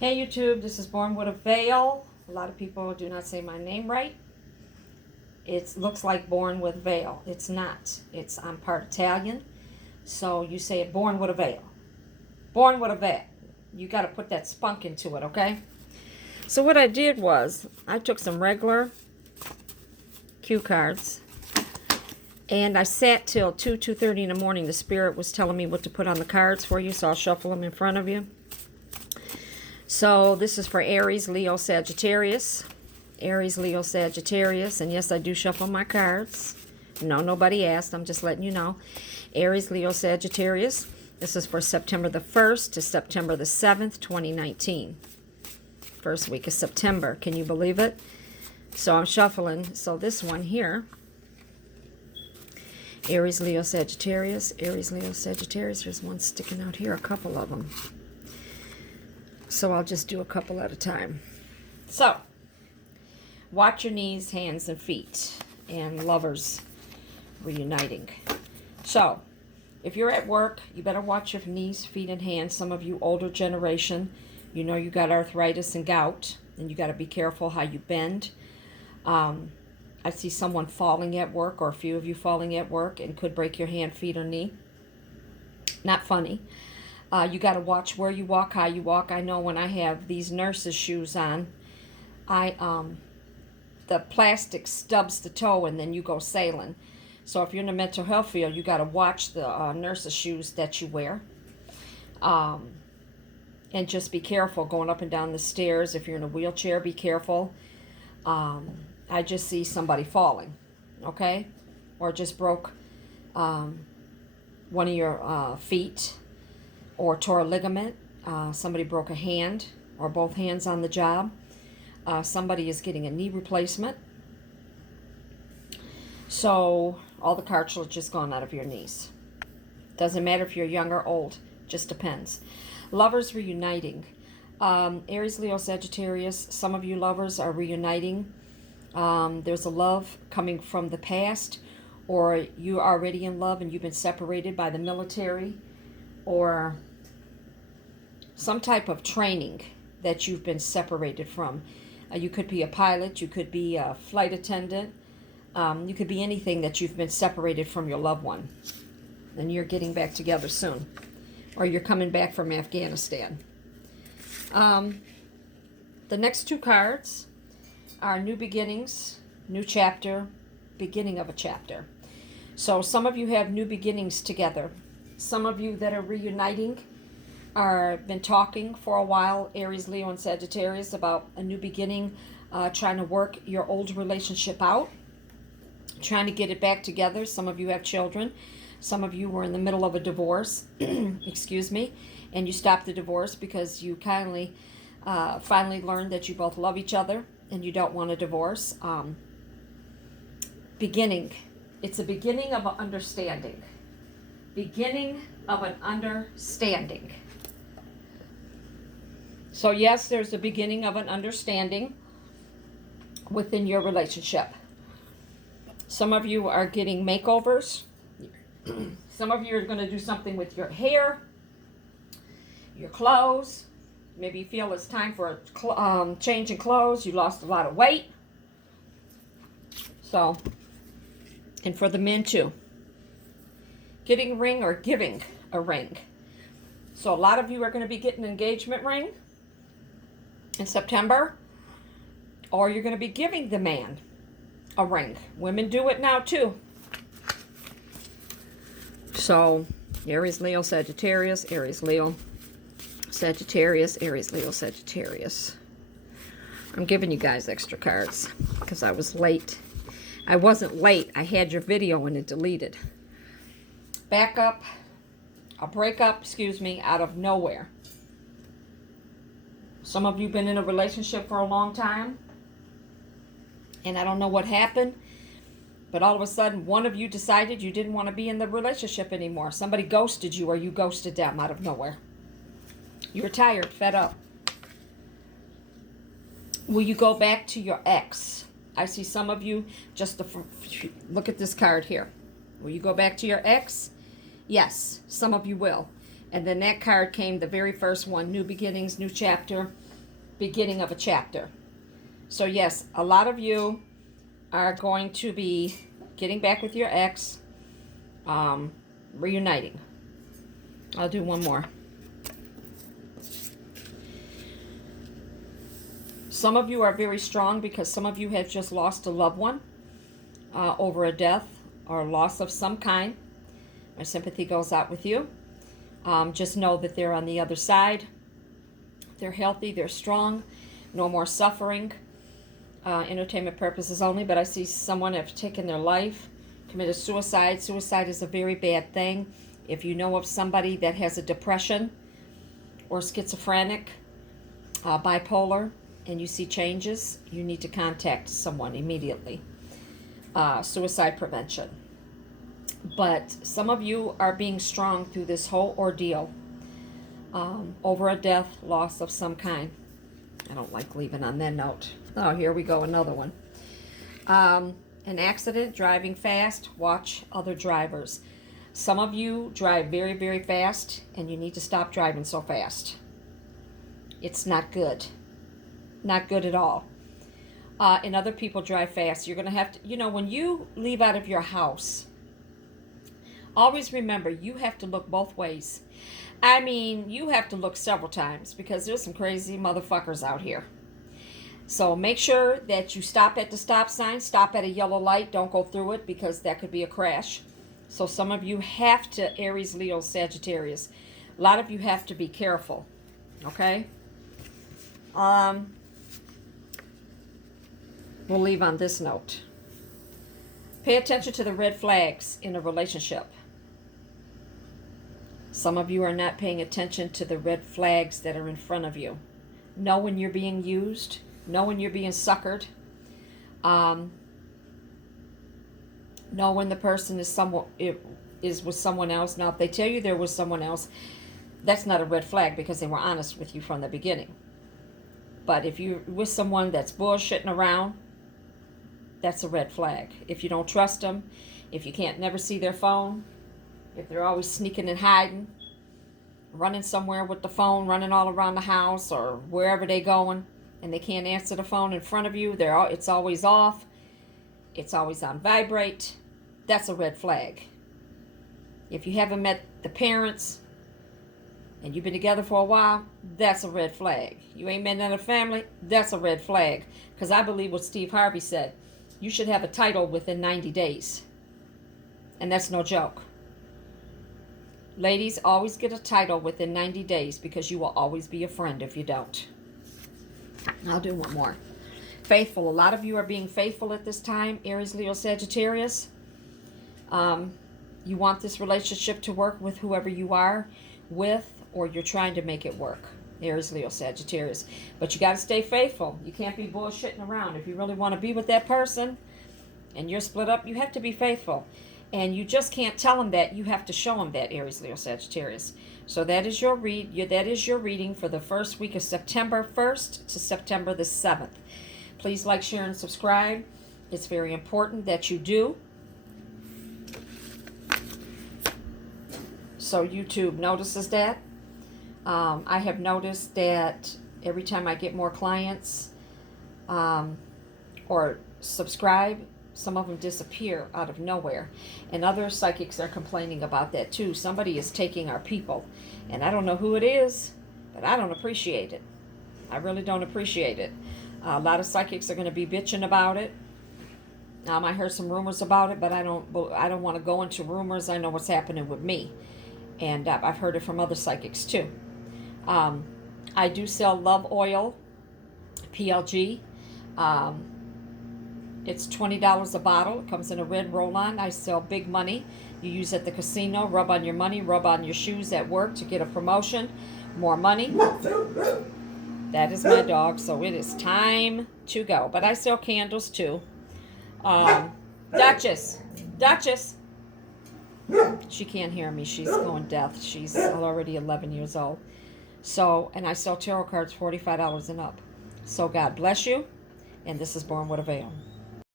Hey YouTube, this is Born with a Veil. A lot of people do not say my name right. It looks like Born with Veil. It's not. I'm part Italian. So you say it Born with a Veil. Born with a Veil. You got to put that spunk into it, okay? So what I did was, I took some regular cue cards. And I sat till 2:30 in the morning. The Spirit was telling me what to put on the cards for you. So I'll shuffle them in front of you. So this is for Aries, Leo, Sagittarius. Aries, Leo, Sagittarius. And yes, I do shuffle my cards. No, nobody asked. I'm just letting you know. Aries, Leo, Sagittarius. This is for September the 1st to September the 7th, 2019. First week of September. Can you believe it? So I'm shuffling. So this one here. Aries, Leo, Sagittarius. Aries, Leo, Sagittarius. There's one sticking out here. A couple of them. So I'll just do a couple at a time. So, watch your knees, hands, and feet. And lovers reuniting. So, if you're at work, you better watch your knees, feet, and hands. Some of you older generation, you know you got arthritis and gout. And you got to be careful how you bend. I see someone falling at work, or a few of you falling at work, and could break your hand, feet, or knee. Not funny. You got to watch where you walk, how you walk. I know when I have these nurses' shoes on, the plastic stubs the toe and then you go sailing. So if you're in the mental health field, you got to watch the nurses' shoes that you wear. And just be careful going up and down the stairs. If you're in a wheelchair, be careful. I just see somebody falling, okay? Or just broke one of your feet. Or tore a ligament, somebody broke a hand, or both hands on the job. Somebody is getting a knee replacement. So all the cartilage is gone out of your knees. Doesn't matter if you're young or old, just depends. Lovers reuniting. Aries, Leo, Sagittarius, some of you lovers are reuniting. There's a love coming from the past, or you're already in love and you've been separated by the military, or some type of training that you've been separated from. You could be a pilot, you could be a flight attendant, you could be anything that you've been separated from your loved one. And you're getting back together soon. Or you're coming back from Afghanistan. The next two cards are new beginnings, new chapter, beginning of a chapter. So some of you have new beginnings together. Some of you that are reuniting are been talking for a while, Aries, Leo, and Sagittarius, about a new beginning, trying to work your old relationship out, trying to get it back together. Some of you have children. Some of you were in the middle of a divorce, excuse me, and you stopped the divorce because you finally learned that you both love each other and you don't want a divorce. Beginning. It's a beginning of an understanding. Beginning of an understanding. So yes, there's the beginning of an understanding within your relationship. Some of you are getting makeovers. Some of you are going to do something with your hair, your clothes. Maybe you feel it's time for a change in clothes. You lost a lot of weight. So, and for the men too. Getting a ring or giving a ring. So a lot of you are going to be getting an engagement ring in September, or you're going to be giving the man a ring. Women do it now too. So Aries, Leo, Sagittarius, Aries, Leo, Sagittarius, Aries, Leo, Sagittarius. I'm giving you guys extra cards because I was late. I wasn't late. I had your video and it deleted. Back up, a breakup, out of nowhere. Some of you have been in a relationship for a long time, and I don't know what happened, but all of a sudden one of you decided you didn't want to be in the relationship anymore. Somebody ghosted you, or you ghosted them out of nowhere. You were tired, fed up. Will you go back to your ex? I see some of you, look at this card here. Will you go back to your ex? Yes, some of you will. And then that card came, the very first one, new beginnings, new chapter. beginning of a chapter. So yes, a lot of you are going to be getting back with your ex, reuniting. I'll do one more. Some of you are very strong because some of you have just lost a loved one over a death or loss of some kind. My sympathy goes out with you. Just know that they're on the other side. They're healthy, they're strong, no more suffering. Entertainment purposes only, but I see someone have taken their life, committed suicide. Suicide is a very bad thing. If you know of somebody that has a depression or schizophrenic, bipolar, and you see changes, you need to contact someone immediately. Suicide prevention. But some of you are being strong through this whole ordeal over a death, loss of some kind. I don't like leaving on that note. Oh, here we go, another one. An accident, driving fast, watch other drivers. Some of you drive very, very fast, and you need to stop driving so fast. It's not good. Not good at all. And other people drive fast. You're going to have to, when you leave out of your house, always remember, you have to look both ways. I mean, you have to look several times because there's some crazy motherfuckers out here. So make sure that you stop at the stop sign, stop at a yellow light, don't go through it because that could be a crash. So some of you have to, Aries, Leo, Sagittarius, a lot of you have to be careful, okay? We'll leave on this note. Pay attention to the red flags in a relationship. Some of you are not paying attention to the red flags that are in front of you. Know when you're being used. Know when you're being suckered. Know when the person is with someone else. Now, if they tell you there was someone else, that's not a red flag because they were honest with you from the beginning. But if you're with someone that's bullshitting around, that's a red flag. If you don't trust them, if you can't never see their phone, if they're always sneaking and hiding, running somewhere with the phone, running all around the house or wherever they're going, and they can't answer the phone in front of you, it's always off, it's always on vibrate, that's a red flag. If you haven't met the parents and you've been together for a while, that's a red flag. You ain't met another family, that's a red flag. Because I believe what Steve Harvey said, you should have a title within 90 days. And that's no joke. Ladies, always get a title within 90 days because you will always be a friend if you don't. I'll do one more. Faithful. A lot of you are being faithful at this time. Aries, Leo, Sagittarius. You want this relationship to work with whoever you are with, or you're trying to make it work. Aries, Leo, Sagittarius. But you got to stay faithful. You can't be bullshitting around. If you really want to be with that person and you're split up, you have to be faithful. And you just can't tell them that. You have to show them that, Aries, Leo, Sagittarius. So that is your reading for the first week of September 1st to September the 7th. Please like, share, and subscribe. It's very important that you do. So YouTube notices that. I have noticed that every time I get more clients or subscribe, some of them disappear out of nowhere. And other psychics are complaining about that too. Somebody is taking our people. And I don't know who it is, but I don't appreciate it. I really don't appreciate it. A lot of psychics are going to be bitching about it. I heard some rumors about it, but I don't want to go into rumors. I know what's happening with me. And I've heard it from other psychics too. I do sell love oil, PLG. It's $20 a bottle. It comes in a red roll-on. I sell big money. You use at the casino, rub on your money, rub on your shoes at work to get a promotion, more money. That is my dog, so it is time to go. But I sell candles too. Duchess. She can't hear me. She's going deaf. She's already 11 years old. So, and I sell tarot cards $45 and up. So God bless you. And this is Born with a Veil.